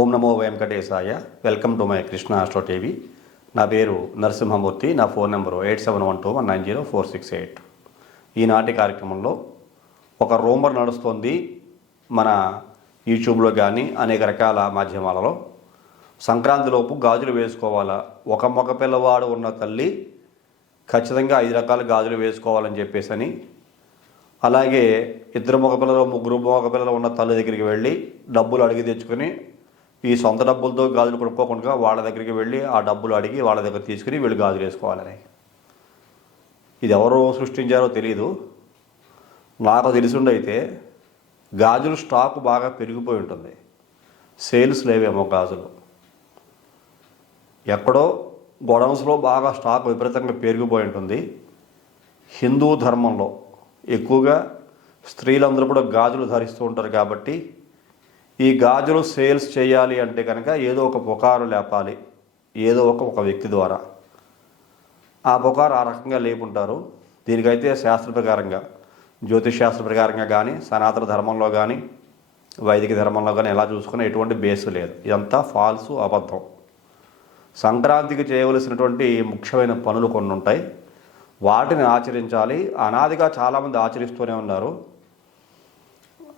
ఓం నమో వెంకటేశాయ. Welcome to my Krishna astro TV. నా పేరు నరసింహమూర్తి. నా phone number eight seven one two one nine zero four six eight. ఈనాటి కార్యక్రమంలో ఒక రూమర్ నడుస్తోంది మన యూట్యూబ్లో కానీ అనేక రకాల మాధ్యమాలలో. సంక్రాంతిలోపు గాజులు వేసుకోవాలా? ఒక మగ పిల్లవాడు ఉన్న తల్లి ఖచ్చితంగా ఐదు రకాల గాజులు వేసుకోవాలని చెప్పేసి అని అలాగే ఇద్దరు మగపిల్లలు ముగ్గురు మగపిల్లలు ఉన్న తల్లి దగ్గరికి వెళ్ళి డబ్బులు అడిగి తెచ్చుకొని ఈ సొంత డబ్బులతో గాజులు కొనుక్కోకుండా వాళ్ళ దగ్గరికి వెళ్ళి ఆ డబ్బులు అడిగి వాళ్ళ దగ్గర తీసుకుని వీళ్ళు గాజులు వేసుకోవాలని. ఇది ఎవరు సృష్టించారో తెలియదు నాకు తెలిసిండైతే గాజులు స్టాక్ బాగా పెరిగిపోయి ఉంటుంది. సేల్స్ లేవేమో గాజులు. ఎక్కడో గొడౌన్స్లో బాగా స్టాక్ విపరీతంగా పెరిగిపోయి ఉంటుంది. హిందూ ధర్మంలో ఎక్కువగా స్త్రీలందరూ కూడా గాజులు ధరిస్తూ ఉంటారు కాబట్టి ఈ గాజులు సేల్స్ చేయాలి అంటే కనుక ఏదో ఒక పుకారు లేపాలి. ఏదో ఒక ఒక వ్యక్తి ద్వారా. ఆ పుకారు ఆ రకంగా లేపుంటారు. దీనికైతే శాస్త్ర ప్రకారంగా జ్యోతిష్ శాస్త్ర ప్రకారంగా కానీ సనాతన ధర్మంలో కానీ వైదిక ధర్మంలో కానీ ఎలా చూసుకున్నా ఎటువంటి బేసు లేదు. ఇదంతా ఫాల్సు అబద్ధం. సంక్రాంతికి చేయవలసినటువంటి ముఖ్యమైన పనులు కొన్ని ఉంటాయి వాటిని ఆచరించాలి. అనాదిగా చాలామంది ఆచరిస్తూనే ఉన్నారు.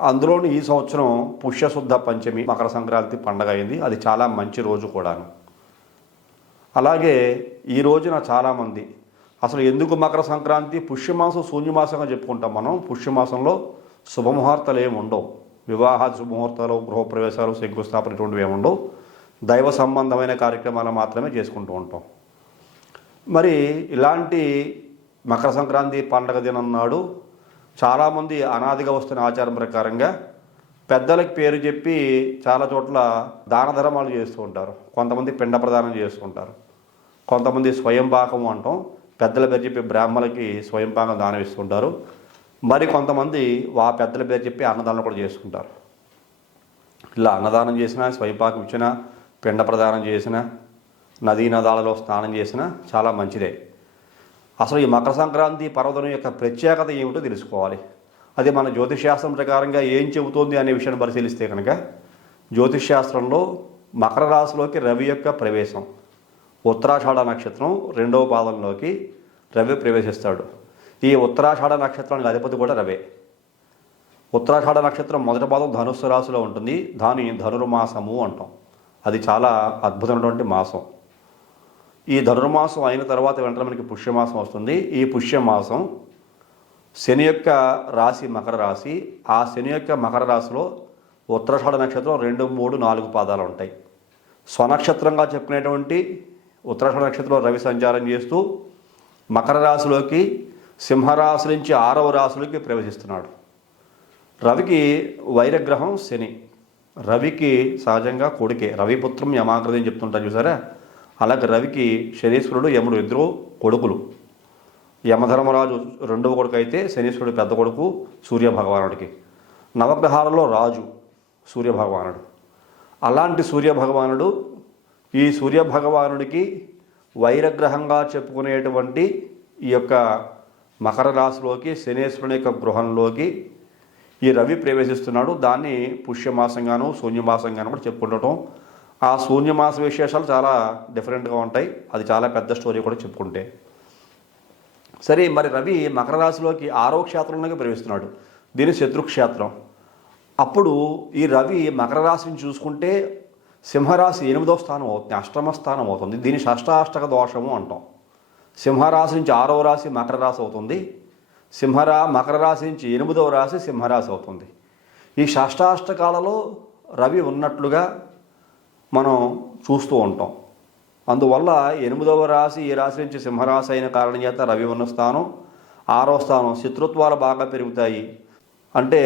అందులోని ఈ సంవత్సరం పుష్యశుద్ధ పంచమి మకర సంక్రాంతి పండగ అయింది. అది చాలా మంచి రోజు కూడాను. అలాగే ఈ రోజున చాలామంది అసలు ఎందుకు మకర సంక్రాంతి? పుష్యమాసం శూన్యమాసంగా చెప్పుకుంటాం మనం. పుష్యమాసంలో శుభముహూర్తాలు ఏమి ఉండవు. వివాహాది శుభముహూర్తాలు గృహప్రవేశాలు శంకుస్థాపన ఇటువంటివి ఏమి ఉండవు. దైవ సంబంధమైన కార్యక్రమాలు మాత్రమే చేసుకుంటూ ఉంటాం. మరి ఇలాంటి మకర సంక్రాంతి పండగ దినం నాడు చాలామంది అనాదిగా వస్తున్న ఆచారం ప్రకారంగా పెద్దలకి పేరు చెప్పి చాలా చోట్ల దాన ధర్మాలు చేస్తూ ఉంటారు. కొంతమంది పిండ ప్రదానం చేస్తుంటారు కొంతమంది స్వయం పాకం అంటాం. పెద్దల పేరు చెప్పి బ్రాహ్మణులకి స్వయం పాకం దానం ఇస్తుంటారు మరి కొంతమంది వా పెద్దల పేరు చెప్పి అన్నదానం కూడా చేసుకుంటారు. ఇలా అన్నదానం చేసినా స్వయంపాకం ఇచ్చినా పిండ ప్రదానం చేసినా నదీ నదాలలో స్నానం చేసినా చాలా మంచిదే. అసలు ఈ మకర సంక్రాంతి పర్వతం యొక్క ప్రత్యేకత ఏమిటో తెలుసుకోవాలి. అది మన జ్యోతిష్శాస్త్రం ప్రకారంగా ఏం చెబుతోంది అనే విషయాన్ని పరిశీలిస్తే కనుక జ్యోతిషశాస్త్రంలో మకర రాశిలోకి రవి యొక్క ప్రవేశం ఉత్తరాషాఢ నక్షత్రం రెండవ పాదంలోకి రవి ప్రవేశిస్తాడు. ఈ ఉత్తరాషాఢ నక్షత్రానికి అధిపతి కూడా రవే. ఉత్తరాషాఢ నక్షత్రం మొదటి పాదం ధనుస్సు రాశిలో ఉంటుంది. దాని ధనుర్మాసము అంటాం. అది చాలా అద్భుతమైనటువంటి మాసం. ఈ ధనుర్మాసం అయిన తర్వాత వెంటనే మనకి పుష్యమాసం వస్తుంది. ఈ పుష్యమాసం శని యొక్క రాశి మకర రాశి. ఆ శని యొక్క మకర రాశిలో ఉత్తరాషాఢ నక్షత్రం రెండు మూడు నాలుగు పాదాలు ఉంటాయి. స్వనక్షత్రంగా చెప్పుకునేటువంటి ఉత్తరాషాఢ నక్షత్రంలో రవి సంచారం చేస్తూ మకర రాశిలోకి సింహరాశి నుంచి ఆరవ రాశిలోకి ప్రవేశిస్తున్నాడు. రవికి వైరగ్రహం శని. రవికి సహజంగా కొడుకే. రవిపుత్రం యమాకృతి అని చెప్తుంటారు చూసారా? అలాగే రవికి శనీశ్వరుడు యముడు ఇద్దరు కొడుకులు. యమధర్మరాజు రెండవ కొడుకు అయితే శనీశ్వరుడు పెద్ద కొడుకు సూర్య భగవానుడికి నవగ్రహాలలో రాజు సూర్య భగవానుడు అలాంటి సూర్య భగవానుడు ఈ సూర్య భగవానుడికి వైరగ్రహంగా చెప్పుకునేటువంటి ఈ యొక్క మకర రాశిలోకి శనేశ్వరుని యొక్క గృహంలోకి ఈ రవి ప్రవేశిస్తున్నాడు. దాన్ని పుష్యమాసంగాను శూన్యమాసంగాను కూడా చెప్పుకుంటటం ఆ శూన్యమాస విశేషాలు చాలా డిఫరెంట్గా ఉంటాయి. అది చాలా పెద్ద స్టోరీ కూడా చెప్పుకుంటే. సరే మరి రవి మకర రాశిలోకి ఆరో క్షేత్రంలోకి ప్రవేశిస్తున్నాడు. దీని శత్రుక్షేత్రం. అప్పుడు ఈ రవి మకర రాశిని చూసుకుంటే సింహరాశి ఎనిమిదో స్థానం అవుతుంది అష్టమ స్థానం అవుతుంది. దీని షష్టాష్టక దోషము అంటాం. సింహరాశి నుంచి ఆరవ రాశి మకర రాశి అవుతుంది. సింహరా మకర రాశి నుంచి ఎనిమిదవ రాశి సింహరాశి అవుతుంది. ఈ షష్టాష్టకాలలో రవి ఉన్నట్లుగా మనం చూస్తూ ఉంటాం. అందువల్ల ఎనిమిదవ రాశి ఈ రాశి నుంచి సింహరాశి అయిన కారణం చేత రవి ఉన్న స్థానం ఆరో స్థానం శత్రుత్వాలు బాగా పెరుగుతాయి. అంటే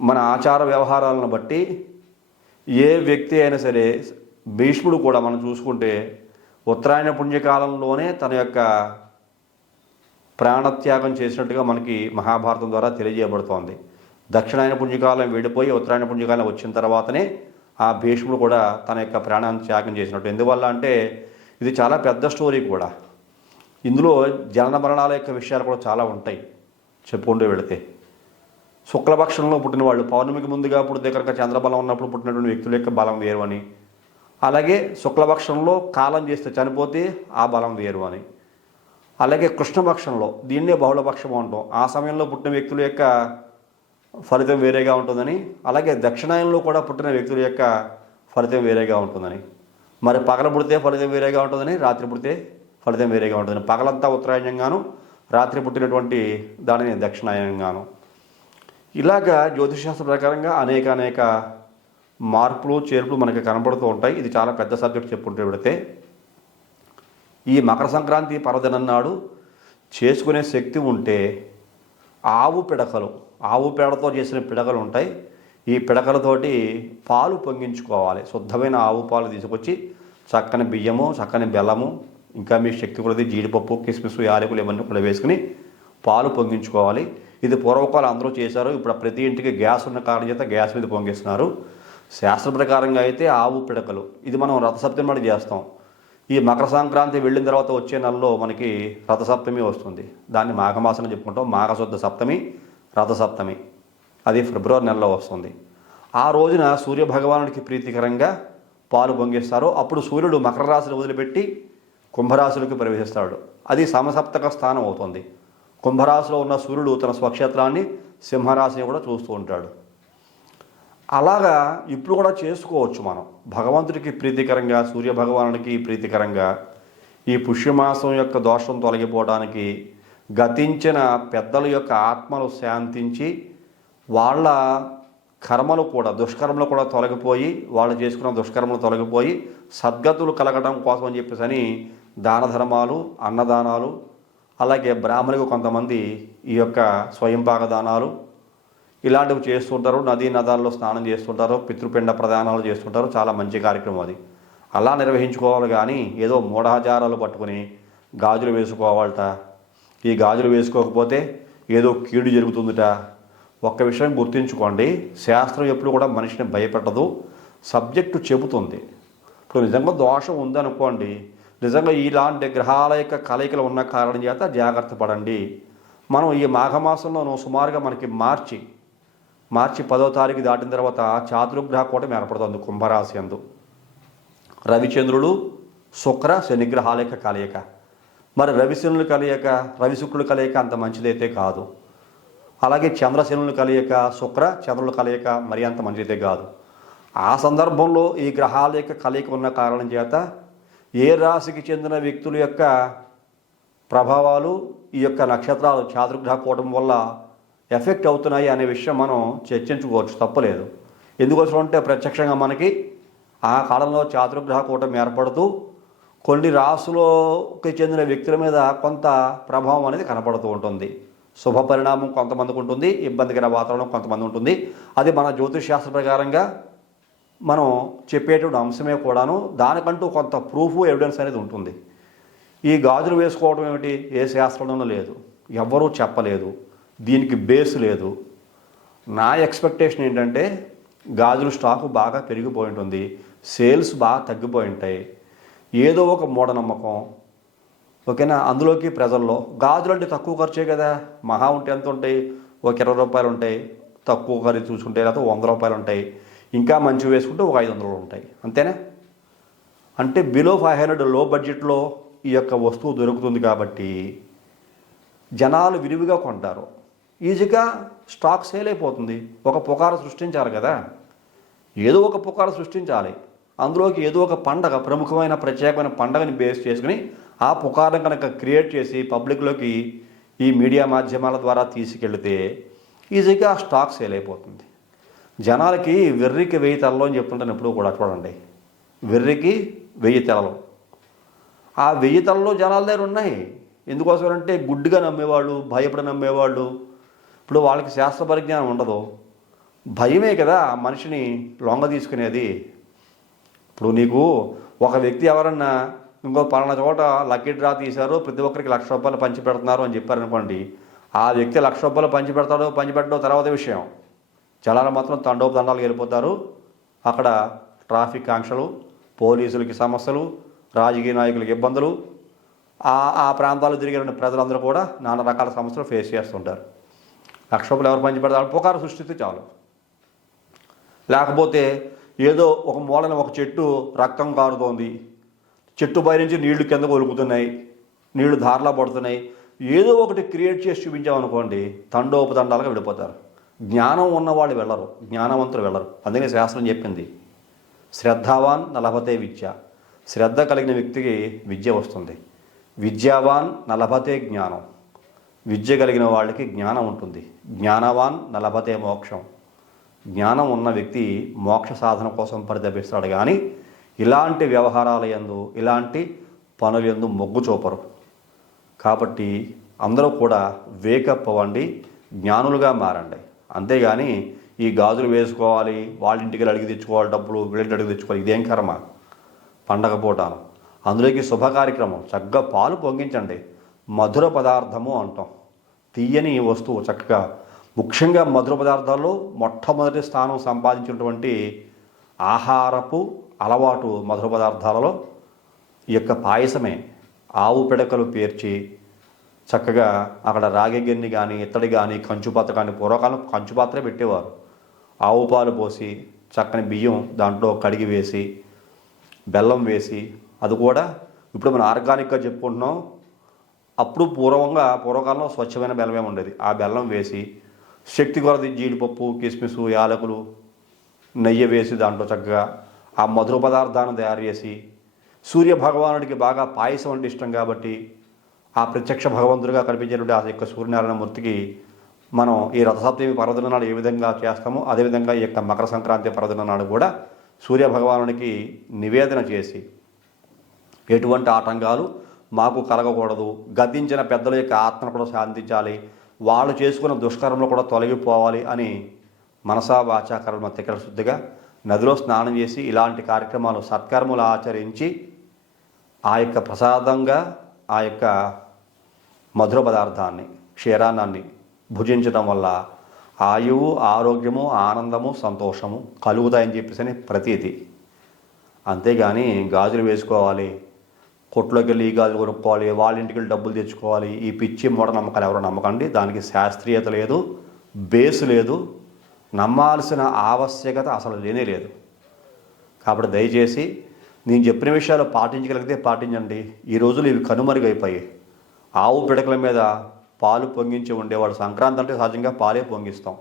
మన ఆచార వ్యవహారాలను బట్టి ఏ వ్యక్తి అయినా సరే భీష్ముడు కూడా మనం చూసుకుంటే ఉత్తరాయణ పుణ్యకాలంలోనే తన యొక్క ప్రాణత్యాగం చేసినట్టుగా మనకి మహాభారతం ద్వారా తెలియజేయబడుతోంది. దక్షిణాయన పుణ్యకాలం వెళ్ళిపోయి ఉత్తరాయణ పుణ్యకాలం వచ్చిన తర్వాతనే ఆ భీష్ముడు కూడా తన యొక్క ప్రాణాన్ని త్యాగం చేసినట్టు. ఎందువల్ల అంటే ఇది చాలా పెద్ద స్టోరీ కూడా. ఇందులో జనన మరణాల యొక్క విషయాలు కూడా చాలా ఉంటాయి. చెప్పుకుంటూ వెళితే. శుక్లపక్షంలో పుట్టిన వాళ్ళు పౌర్ణమికి ముందుగా పుడితే కనుక చంద్రబలం ఉన్నప్పుడు పుట్టినటువంటి వ్యక్తుల యొక్క బలం వేరు అని. అలాగే శుక్లపక్షంలో కాలం చేస్తే చనిపోతే ఆ బలం వేరు అని. అలాగే కృష్ణపక్షంలో దీన్నే బహుళపక్షం అంటాం. ఆ సమయంలో పుట్టిన వ్యక్తుల యొక్క ఫలితం వేరేగా ఉంటుందని అలాగే దక్షిణాయనంలో కూడా పుట్టిన వ్యక్తుల యొక్క ఫలితం వేరేగా ఉంటుందని. మరి పగల పుడితే ఫలితం వేరేగా ఉంటుందని రాత్రి పుడితే ఫలితం వేరేగా ఉంటుందని. పగలంతా ఉత్తరాయణంగాను రాత్రి పుట్టినటువంటి దానిని దక్షిణాయనంగాను. ఇలాగా జ్యోతిషశాస్త్ర ప్రకారంగా అనేక అనేక మార్పులు చేర్పులు మనకి కనపడుతూ ఉంటాయి. ఇది చాలా పెద్ద సబ్జెక్ట్ చెప్పుకుంటే పెడితే. ఈ మకర సంక్రాంతి పర్వదినం నాడు చేసుకునే శక్తి ఉంటే ఆవు పిడకలు. ఆవు పేడతో చేసిన పిడకలు ఉంటాయి. ఈ పిడకలతోటి పాలు పొంగించుకోవాలి. శుద్ధమైన ఆవు పాలు తీసుకొచ్చి చక్కని బియ్యము చక్కని బెల్లము ఇంకా మీ శక్తి కొలది జీడిపప్పు కిస్మిస్ యాలకులు ఇవన్నీ కూడా వేసుకుని పాలు పొంగించుకోవాలి. ఇది పూర్వకాలం అందరూ చేశారు. ఇప్పుడు ప్రతి ఇంటికి గ్యాస్ ఉన్న కారణం చేత గ్యాస్ మీద పొంగిస్తున్నారు. శాస్త్ర ప్రకారంగా అయితే ఆవు పిడకలు. ఇది మనం రథసప్తమి నాడు చేస్తాం. ఈ మకర సంక్రాంతి వెళ్ళిన తర్వాత వచ్చే నెలలో మనకి రథసప్తమి వస్తుంది. దాన్ని మాఘమాసం చెప్పుకుంటాం. మాఘశుద్ధ సప్తమి. రథసప్తమి. అది ఫిబ్రవరి నెలలో వస్తుంది. ఆ రోజున సూర్య భగవానుడికి ప్రీతికరంగా పాలు పొంగిస్తారు. అప్పుడు సూర్యుడు మకర రాశిని వదిలిపెట్టి కుంభరాశులకు ప్రవేశిస్తాడు. అది సమసప్తక స్థానం అవుతుంది. కుంభరాశిలో ఉన్న సూర్యుడు తన స్వక్షేత్రాన్ని సింహరాశిని కూడా చూస్తూ ఉంటాడు. అలాగా ఇప్పుడు కూడా చేసుకోవచ్చు మనం. భగవంతుడికి ప్రీతికరంగా సూర్య భగవానుడికి ప్రీతికరంగా ఈ పుష్యమాసం యొక్క దోషం తొలగిపోవడానికి గతించిన పెద్దల యొక్క ఆత్మలు శాంతించి వాళ్ళ కర్మలు కూడా దుష్కర్మలు కూడా తొలగిపోయి వాళ్ళు చేసుకున్న దుష్కర్మలు తొలగిపోయి సద్గతులు కలగడం కోసం అని చెప్పేసి అని దాన ధర్మాలు అన్నదానాలు అలాగే బ్రాహ్మణులకు కొంతమంది ఈ యొక్క స్వయంపాక దానాలు ఇలాంటివి చేస్తుంటారు. నదీ నదాల్లో స్నానం చేస్తుంటారు పితృపిండ ప్రదానాలు చేస్తుంటారు. చాలా మంచి కార్యక్రమం అది. అలా నిర్వహించుకోవాలి కానీ ఏదో మూఢాచారాలు పట్టుకుని గాజులు వేసుకోవాలట. ఈ గాజులు వేసుకోకపోతే ఏదో కీడు జరుగుతుందిట. ఒక్క విషయం గుర్తుంచుకోండి. శాస్త్రం ఎప్పుడు కూడా మనిషిని భయపెట్టదు. సబ్జెక్టు చెబుతుంది. ఇప్పుడు నిజంగా దోషం ఉందనుకోండి. నిజంగా ఇలాంటి గ్రహాల యొక్క కలయికలు ఉన్న కారణం చేత జాగ్రత్త పడండి. మనం ఈ మాఘమాసంలోనూ సుమారుగా మనకి మార్చి మార్చి పదో తారీఖు దాటిన తర్వాత చాతుర్గ్రహ కూటమి ఏర్పడుతుంది కుంభరాశి అందు రవిచంద్రుడు శుక్ర శనిగ్రహాల యొక్క కలయిక. మరి రవిశనులు కలయిక రవి శుక్రుల కలయిక అంత మంచిదైతే కాదు. అలాగే చంద్రశనులు కలయిక శుక్ర చంద్రుల కలయిక మరి అంత మంచిదైతే కాదు. ఆ సందర్భంలో ఈ గ్రహాల యొక్క కలయిక ఉన్న కారణం చేత ఏ రాశికి చెందిన వ్యక్తుల యొక్క ప్రభావాలు ఈ యొక్క నక్షత్రాలు చాతుర్గ్రహ కూటం వల్ల ఎఫెక్ట్ అవుతున్నాయి అనే విషయం మనం చర్చించుకోవచ్చు తప్పలేదు. ఎందుకోసం అంటే ప్రత్యక్షంగా మనకి ఆ కాలంలో చాతుర్గ్రహ కూటమి ఏర్పడుతూ కొన్ని రాసులోకి చెందిన వ్యక్తుల మీద కొంత ప్రభావం అనేది కనపడుతూ ఉంటుంది. శుభ పరిణామం కొంతమందికి ఉంటుంది ఇబ్బందికర వాతావరణం కొంతమంది ఉంటుంది. అది మన జ్యోతిష్ శాస్త్ర ప్రకారంగా మనం చెప్పేటువంటి అంశమే కూడాను దానికంటూ కొంత ప్రూఫ్ ఎవిడెన్స్ అనేది ఉంటుంది. ఈ గాజులు వేసుకోవడం ఏమిటి? ఏ శాస్త్రంలోనూ లేదు. ఎవ్వరూ చెప్పలేదు. దీనికి బేస్ లేదు. నా ఎక్స్పెక్టేషన్ ఏంటంటే గాజుల స్టాకు బాగా పెరిగిపోయి ఉంటుంది. సేల్స్ బాగా తగ్గిపోయి ఉంటాయి. ఏదో ఒక మూఢనమ్మకం. ఓకేనా? అందులోకి ప్రజల్లో గాజులు అంటే తక్కువ ఖర్చే కదా. మహా ఉంటే ఎంత ఉంటాయి? ఒక ఇరవై రూపాయలు ఉంటాయి. తక్కువ ఖరీదు చూసుకుంటే లేకపోతే వంద రూపాయలు ఉంటాయి. ఇంకా మంచి వేసుకుంటే ఒక ఐదు వందలు ఉంటాయి. అంతేనా? అంటే బిలో ఫైవ్ హండ్రెడ్లో బడ్జెట్లో ఈ యొక్క వస్తువు దొరుకుతుంది కాబట్టి జనాలు విరివిగా కొంటారు. ఈజీగా స్టాక్ సేల్ అయిపోతుంది. ఒక పుకార సృష్టించాలి కదా. ఏదో ఒక పుకార సృష్టించాలి. అందులోకి ఏదో ఒక పండగ ప్రముఖమైన ప్రత్యేకమైన పండగని బేస్ చేసుకుని ఆ పుకారం కనుక క్రియేట్ చేసి పబ్లిక్లోకి ఈ మీడియా మాధ్యమాల ద్వారా తీసుకెళ్తే ఈజీగా ఆ స్టాక్ సేల్ అయిపోతుంది. జనాలకి వెర్రికి వెయ్యి తలలో అని చెప్తుంటాను ఎప్పుడు కూడా చూడండి. వెర్రికి వెయ్యి తెలలు ఆ వెయ్యి తలలో జనాల దగ్గర ఉన్నాయి. ఎందుకోసం అంటే గుడ్డుగా నమ్మేవాళ్ళు భయపడి నమ్మేవాళ్ళు. ఇప్పుడు వాళ్ళకి శాస్త్ర పరిజ్ఞానం ఉండదు. భయమే కదా మనిషిని లొంగ తీసుకునేది. ఇప్పుడు నీకు ఒక వ్యక్తి ఎవరన్నా ఇంకో పలానా చోట లక్కీ డ్రా తీశారు ప్రతి ఒక్కరికి లక్ష రూపాయలు పంచి పెడుతున్నారు అని చెప్పారనుకోండి ఆ వ్యక్తి లక్ష రూపాయలు పంచి పెడతాడో పంచి పెట్టడం తర్వాత విషయం. జనాలు మాత్రం తండోపు దండాలు వెళ్ళిపోతారు. అక్కడ ట్రాఫిక్ ఆంక్షలు పోలీసులకి సమస్యలు రాజకీయ నాయకులకి ఇబ్బందులు. ఆ ఆ ప్రాంతాలు తిరిగిన ప్రజలందరూ కూడా నానా రకాల సమస్యలు ఫేస్ చేస్తుంటారు. లక్ష రూపాయలు ఎవరు పంచి పెడతారు? పుకారు సృష్టిస్తే చాలు. లేకపోతే ఏదో ఒక మూలన ఒక చెట్టు రక్తం కారుతోంది. చెట్టు పై నుంచి నీళ్ళు కిందకు ఒలుకుతున్నాయి. నీళ్ళు ధారలా పడుతున్నాయి. ఏదో ఒకటి క్రియేట్ చేసి చూపించామనుకోండి తండోపతండాలుగా విడిపోతారు. జ్ఞానం ఉన్నవాళ్ళు వెళ్ళరు. జ్ఞానవంతులు వెళ్ళరు. అందుకని శాస్త్రం చెప్పింది శ్రద్ధావాన్ నలభతే విద్య. శ్రద్ధ కలిగిన వ్యక్తికి విద్య వస్తుంది. విద్యావాన్ నలభతే జ్ఞానం. విద్య కలిగిన వాళ్ళకి జ్ఞానం ఉంటుంది. జ్ఞానవాన్ నలభతే మోక్షం. జ్ఞానం ఉన్న వ్యక్తి మోక్ష సాధన కోసం పరితపిస్తాడు కానీ ఇలాంటి వ్యవహారాల యందు ఇలాంటి పనుల యందు మొగ్గు చూపరు. కాబట్టి అందరూ కూడా వేకప్ అవ్వండి జ్ఞానులుగా మారండి. అంతేగాని ఈ గాజులు వేసుకోవాలి వాళ్ళ ఇంటికి అడిగి తెచ్చుకోవాలి డబ్బులు వీళ్ళకి అడిగి తెచ్చుకోవాలి ఇదేం కర్మ? పండగ పూటాను అందులోకి శుభ కార్యక్రమం చక్కగా పాలు పొంగించండి. మధుర పదార్థము అంటాం. తీయని వస్తువు చక్కగా ముఖ్యంగా మధుర పదార్థాల్లో మొట్టమొదటి స్థానం సంపాదించినటువంటి ఆహారపు అలవాటు మధుర పదార్థాలలో ఈ యొక్క పాయసమే. ఆవు పిడకలు పేర్చి చక్కగా అక్కడ రాగి గిన్నె కానీ ఇత్తడి కానీ కంచుపాత్ర కానీ పూర్వకాలం కంచుపాత్రే పెట్టేవారు. ఆవు పాలు పోసి చక్కని బియ్యం దాంట్లో కడిగి వేసి బెల్లం వేసి అది కూడా ఇప్పుడు మనం ఆర్గానిక్గా చెప్పుకుంటున్నాం. అప్పుడు పూర్వంగా పూర్వకాలంలో స్వచ్ఛమైన బెల్లమే ఉండేది. ఆ బెల్లం వేసి శక్తి కొరది జీడిపప్పు కిస్మిస్ యాలకులు నెయ్యి వేసి దాంట్లో చక్కగా ఆ మధుర పదార్థాన్ని తయారు చేసి సూర్య భగవానుడికి బాగా పాయసం అంటే ఇష్టం కాబట్టి ఆ ప్రత్యక్ష భగవంతుడిగా కనిపించేటువంటి ఆ యొక్క సూర్యనారాయణ మూర్తికి మనం ఈ రథసప్తమి పర్వదిన నాడు ఏ విధంగా చేస్తామో అదేవిధంగా ఈ యొక్క మకర సంక్రాంతి పర్వదిన నాడు కూడా సూర్య భగవానుడికి నివేదన చేసి ఎటువంటి ఆటంకాలు మాకు కలగకూడదు. గద్దించిన పెద్దల యొక్క ఆత్మను కూడా శాంతించాలి. వాళ్ళు చేసుకున్న దుష్కర్మలు కూడా తొలగిపోవాలి అని మనసా వాచాకర్మ తికర శుద్ధిగా నదిలో స్నానం చేసి ఇలాంటి కార్యక్రమాలు సత్కర్మలు ఆచరించి ఆ యొక్క ప్రసాదంగా ఆ యొక్క మధుర పదార్థాన్ని క్షీరాన్నాన్ని భుజించడం వల్ల ఆయువు ఆరోగ్యము ఆనందము సంతోషము కలుగుతాయని చెప్పేసి అని ప్రతీతి. అంతేగాని గాజులు వేసుకోవాలి కొట్లోకి వెళ్ళి ఈ గాజులు కొనుక్కోవాలి వాళ్ళ ఇంటికి వెళ్ళి డబ్బులు తెచ్చుకోవాలి ఈ పిచ్చి మూఢనమ్మకాలు ఎవరు నమ్మకండి. దానికి శాస్త్రీయత లేదు బేసు లేదు నమ్మాల్సిన ఆవశ్యకత అసలు లేనే లేదు. కాబట్టి దయచేసి నేను చెప్పిన విషయాలు పాటించగలిగితే పాటించండి. ఈ రోజులు ఇవి కనుమరుగైపోయాయి. ఆవు పిడకల మీద పాలు పొంగించి ఉండేవాళ్ళు సంక్రాంతి అంటే సహజంగా పాలే పొంగిస్తాం.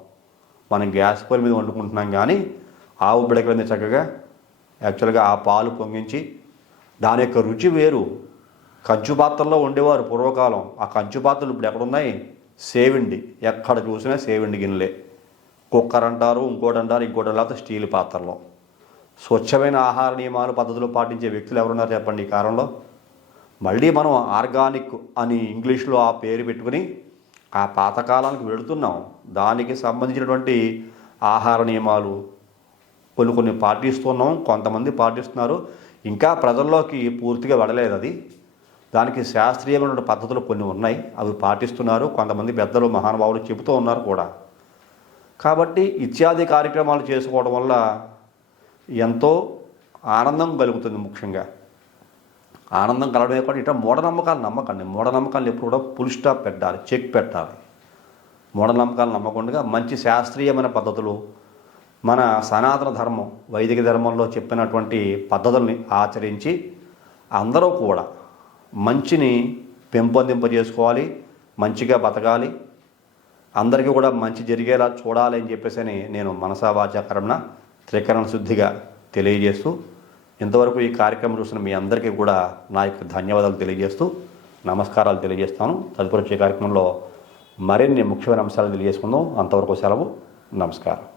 మనం గ్యాస్ పొయ్యి మీద వండుకుంటున్నాం కానీ ఆవు పిడకల మీద చక్కగా యాక్చువల్గా ఆ పాలు పొంగించి దాని యొక్క రుచి వేరు. కంచు పాత్రలో ఉండేవారు పూర్వకాలం. ఆ కంచు పాత్రలు ఇప్పుడు ఎక్కడున్నాయి? సేవిండి. ఎక్కడ చూసినా సేవిండి గిన్నెలే. కుక్కర్ అంటారు ఇంకోటి అంటారు ఇంకోటి లేకపోతే స్టీల్ పాత్రలో. స్వచ్ఛమైన ఆహార నియమాలు పద్ధతులు పాటించే వ్యక్తులు ఎవరున్నారు చెప్పండి ఈ కాలంలో? మళ్ళీ మనం ఆర్గానిక్ అని ఇంగ్లీష్లో ఆ పేరు పెట్టుకుని ఆ పాతకాలానికి వెళుతున్నాం. దానికి సంబంధించినటువంటి ఆహార నియమాలు కొన్ని కొన్ని పాటిస్తున్నాం కొంతమంది పాటిస్తున్నారు. ఇంకా ప్రజల్లోకి పూర్తిగా వెళ్ళలేదు అది. దానికి శాస్త్రీయమైన పద్ధతులు కొన్ని ఉన్నాయి. అవి పాటిస్తున్నారు. కొంతమంది పెద్దలు మహానుభావులు చెబుతూ ఉన్నారు కూడా. కాబట్టి ఇత్యాది కార్యక్రమాలు చేసుకోవడం వల్ల ఎంతో ఆనందం కలుగుతుంది ముఖ్యంగా. ఆనందం కలగడమే కూడా ఇట్లా మూఢనమ్మకాలు నమ్మకండి. మూఢనమ్మకాలు ఎప్పుడు కూడా ఫుల్ స్టాప్ పెట్టాలి. చెక్ పెట్టాలి. మూఢనమ్మకాలు నమ్మకుండా మంచి శాస్త్రీయమైన పద్ధతులు మన సనాతన ధర్మం వైదిక ధర్మంలో చెప్పినటువంటి పద్ధతుల్ని ఆచరించి అందరూ కూడా మంచిని పెంపొందింపజేసుకోవాలి మంచిగా బతకాలి అందరికీ కూడా మంచి జరిగేలా చూడాలి అని చెప్పేసి అని నేను మనసా త్రికరణ శుద్ధిగా తెలియజేస్తూ ఇంతవరకు ఈ కార్యక్రమం చూసిన మీ అందరికీ కూడా నా యొక్క ధన్యవాదాలు తెలియజేస్తూ నమస్కారాలు తెలియజేస్తాను. తదుపరి వచ్చే కార్యక్రమంలో మరిన్ని ముఖ్యమైన అంశాలు తెలియజేసుకుందాం. అంతవరకు సెలవు. నమస్కారం.